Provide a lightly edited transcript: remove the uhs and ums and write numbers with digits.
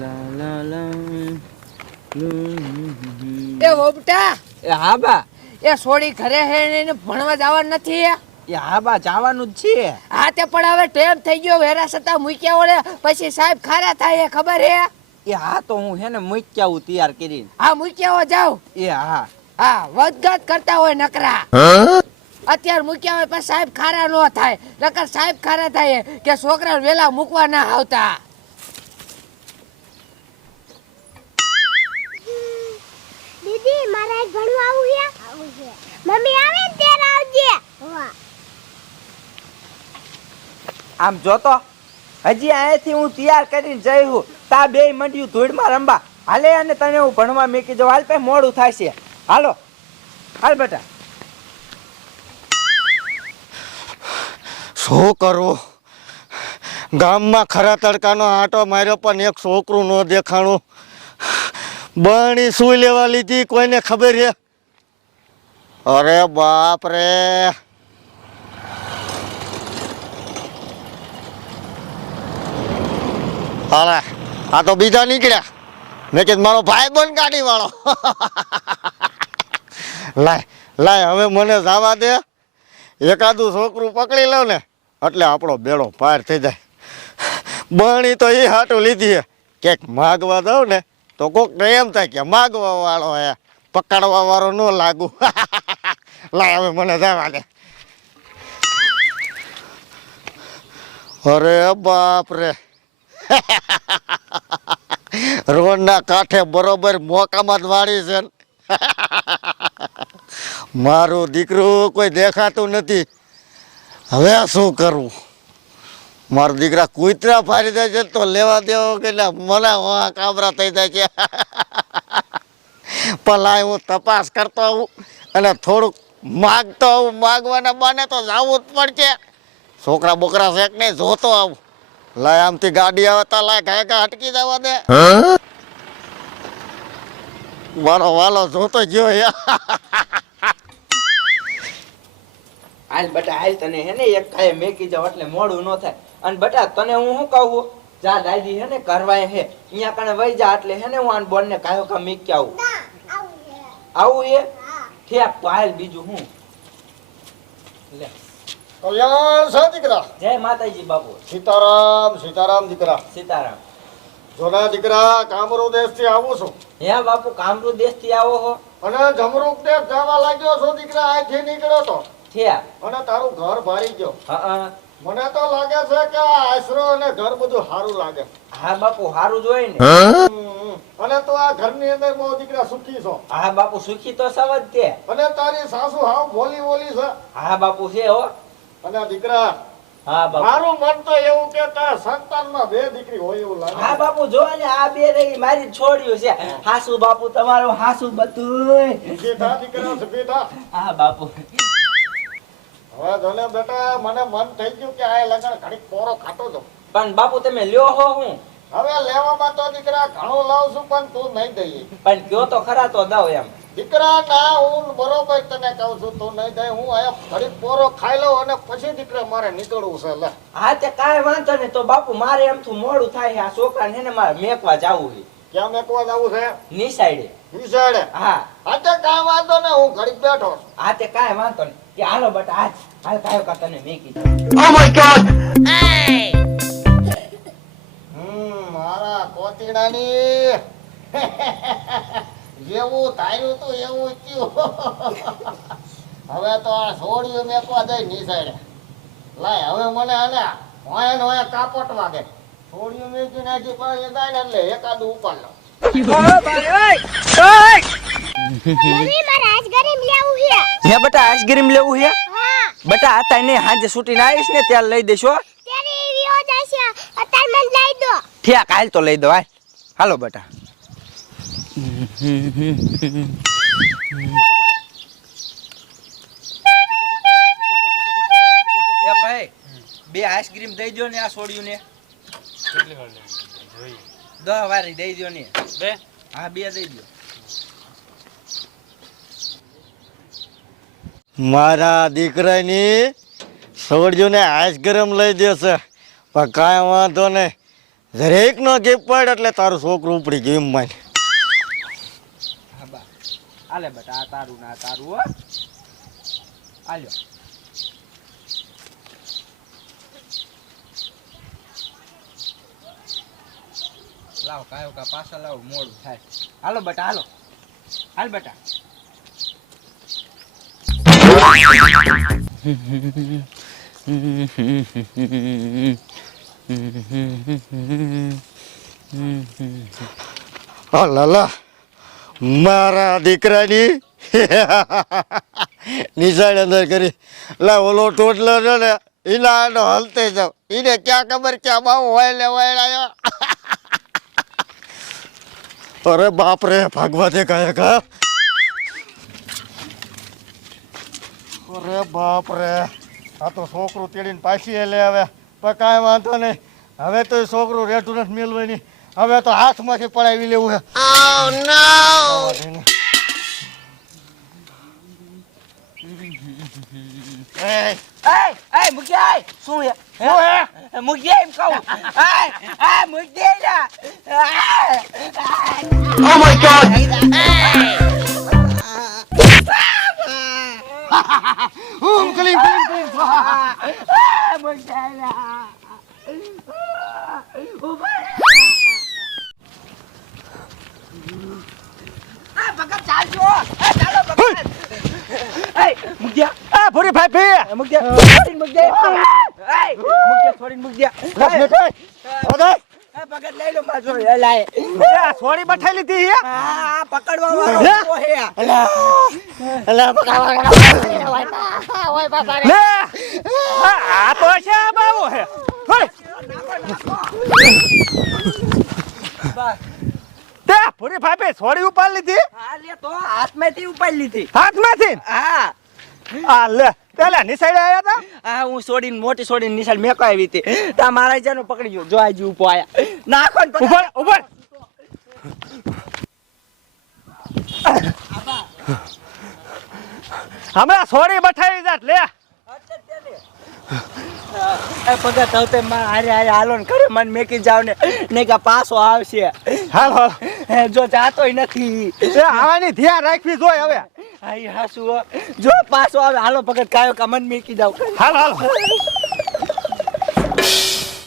લા લા લા એ ઓબટા એ હા બા એ સોડી ઘરે હે ને એને ભણવા જવાનું નથી એ હા બા જવાનું જ છે. હા તે પણ હવે ટેમ થઈ ગયો વેરા સતા મૂક્યા વળે પછી સાહેબ ખારા થાય એ ખબર હે એ હા તો હું હે ને મૂક્યા આવું તૈયાર કરીને. હા મૂક્યા હો જાવ એ હા હા વધઘટ કરતા હોય નકરા અત્યારે મૂક્યા હોય પણ સાહેબ ખારા ન થાય નકર સાહેબ ખારા થાય કે છોકરા વેલા મૂકવા ના આવતા દીદી મારે એક ભણવા આવું છે મમ્મી આવે ને ત્યારે આવજે આમ જોતો હજી અહીંયાથી હું તૈયાર કરીને જઈ હું તા બે મંડ્યું ધૂળમાં રંબા હાલે અને તને હું ભણવા મેકી જાઉં હાલ પછી મોડું થાય છે. હાલો હાલ બેટા. શું કરું ગામમાં ખરા તડકાનો આંટો માર્યો પણ એક છોકરું ન દેખાણું. બણી સુઈ લેવા લીધી કોઈને ખબર છે? અરે બાપ રે હાલે આ તો બીજા નીકળ્યા. મેં કીધું મારો ભાઈ બંધ ગાડી વાળો લાય લાય હવે મને જવા દે. એકાદું છોકરું પકડી લઉં ને એટલે આપણો બેડો પાર થઈ જાય. બણી તો એ હાટું લીધી છે ક્યાંક માગવા દઉં ને તો કોક ને એમ થાય કે માગવા વાળો હે પકડવા વાળો ન લાગુ. લાય હવે મને જવા દે. અરે બાપ રે રોડના કાંઠે બરોબર મોકામાં જ વાળી છે. મારું દીકરું કોઈ દેખાતું નથી. હવે શું કરવું? મારા દીકરા કૂતરા ફાડી જાય છે તો લેવા દેવો કે મને કાબરા થઈ જાય છે. પલાય હું તપાસ કરતો આવું અને થોડુંક માગતો આવું. માગવાના બાને તો જવું જ પડશે. છોકરા બોકરા શેક નહીં જોતો આવું. લાય આમથી ગાડી આવે તા લાય ગાયકા હટકી જવા દે. મારો વાલો જોતો ગયો. હાલ બેટા હાલ તને હે ને એક કાય મેકી જાવ એટલે મોડું ન થાય. અને બેટા તને હું શું કહું જા દાદી હે ને કરવાય હે અહીંયા કણે વઈ જા એટલે હે ને હું આન બોન ને કાયો કા મેકી આવું. આવું એ ઠેક તો હાલ બીજું હું લે. કલ્યાણ સા દીકરા. જય માતાજી બાપુ. સીતારામ સીતારામ દીકરા. સીતારામ. જોના દીકરા કામરૂ દેશથી આવું છું. હે બાપુ કામરૂ દેશ થી આવો હો અને જમરૂક દેશ જવા લાગ્યો છો દીકરા. અહીંથી નીકળ્યો તો ઠેક અને તારું ઘર ભારી ગયો. હા મને તો લાગે છે કે આ આશરો અને ઘર બધું સારું લાગે. હા બાપુ સારું જોઈ ને. અને તો આ ઘરની અંદર બહુ દીકરા સુખી છો. હા બાપુ સુખી તો સવજ તે. અને તારી સાસુ હાવ ભોલી બોલી છે. હા બાપુ છે હો. અને દીકરા હા બાપુ મારું મન તો એવું કે તારા સંતાનમાં બે દીકરી હોય એવું લાગે. હા બાપુ જો ને આ બે રહી મારી છોડ્યું છે. હાસુ બાપુ તમારું હાસુ બધું. સીધા દીકરા સીધા. હા બાપુ. હવે જોને બેટા મને મન થઈ ગયું કે આ લગન ઘડીક પોરો ખાતો જો. પણ બાપુ તમે લ્યો હો હું. હવે લેવામાં તો દીકરા ઘણું લાવ છું પણ તું નહીં દઈ. પણ કયો તો ખરા તો દઉં એમ. દીકરા ના હું બરોબર તને કહું છું તું નહીં દઈ. હું આ ઘડીક પોરો ખાઈ લઉં અને પછી દીકરા મારે નીકળવું છે. લે હા તે કાંઈ વાંધો નહીં તો બાપુ મારે એમ થું મોડું થાય છે આ છોકરાને હે ને મારે મેકવા જાવું છે ક્યાં મેકવા જવું છે? નિસાડે. નિશાળે. હા હા તો કાંઈ વાંધો ને હું ઘડીક બેઠો છું. હા તે કાંઈ વાંધો નહીં કે હાલો બટા આજ હાલ કાયો કા તને મેકી દઉં. મારા કોતીડાની જેવું ધાર્યું તું એવું થયું. હવે તો આ છોડ્યું મેકવા દઈ નિસાડે. લાય હવે મને આને હોય ને હોય કાપટ વાગે. છોડ્યું મેકી નાખી પણ એ ગાય એટલે એકાદું ઉપાડ લો. મમ્મી મારે આઈસ્ક્રીમ લેવું છે. હે બટા આઈસ્ક્રીમ લેવું છે? હા બટા આ તને હાજે છૂટીને આવીશ ને ત્યારે લઈ દેશો. ત્યારે એવી જાય છે અત્યારે મને લઈ દો. ઠેક હાલ તો લઈ દો હાલ. હાલો બટા. એ ભાઈ બે આઈસ્ક્રીમ દઈ દો ને આ છોડ્યું ને. કેટલી વાર જોઈએ 10 વારી દઈ દો ને. બે હા બે દઈ દો. મારા દીકરાની છોડ્યું ને આઈસ્ક્રીમ લઈ દેશે. પણ કાંઈ વાંધો નહીં, જરેક નો ગીફ પડ એટલે તારું છોકરું ઉપડી ગયું એમ માન. હા બા આલે બેટા આ તારું ના તારું હો આલ્યો લાવ કાયો કા પાછા લાવ મોડું થાય હાલો બેટા હાલો હાલ બેટા ઓ લાલા મારા દીકરાની નિશાળ અંદર કરી લા ઓલો ટોટલો છે ને એના આડો હલતે જાવ, એને ક્યાં ખબર ક્યાં બાવ વાયલે વાયલાયો. અરે બાપ રે ભાગવા દે કાયા કા. અરે બાપ રે આ તો છોકરું તેડીને પાછી લે હવે. પણ કાંઈ વાંધો નહીં, હવે તો એ છોકરું રેઠું નથી મેળવાની, હવે તો હાથમાંથી પડાવી લેવું છે. મુક્યા શું હે મુક્યા એમ કહું મુક્યા Oh my God! કલીમ ભૂરી ભાઈ મુક્યા છોડીને મુક્યા પકડ લઈ લો મારો લાય સોરી બઠાઈ લીધી હે હા પકડવા વાળો હે લે આ તો છે બાબુ હે તે પૂરી ભાઈ સોરી ઉપાડ લીધી હા લે તો હાથમાંથી ઉપાડી લીધી હાથમાંથી હા આ લે પેલા નિસાડે આયા તા હા હું છોડીને મોટી છોડીને નિશાળ મેકો આવી હતી તા મારા જાનો પકડી ગયો જો આજી ઉભો આયા નાખો ને ઉપર ઉપર હમણાં સોરી બઠાવી જાત લે એ પગા તવતે માં હારે હારે હાલો ને ઘરે મન મેકી જાવ ને નહીં કે પાછો આવશે હાલ હાલ જો જાતોય નથી એ આવાની ધ્યાન રાખવી જોઈએ હવે આઈ હાસુ જો પાછો આવે હાલો પગત કાયો કા મન મેકી જાવ હાલ હાલ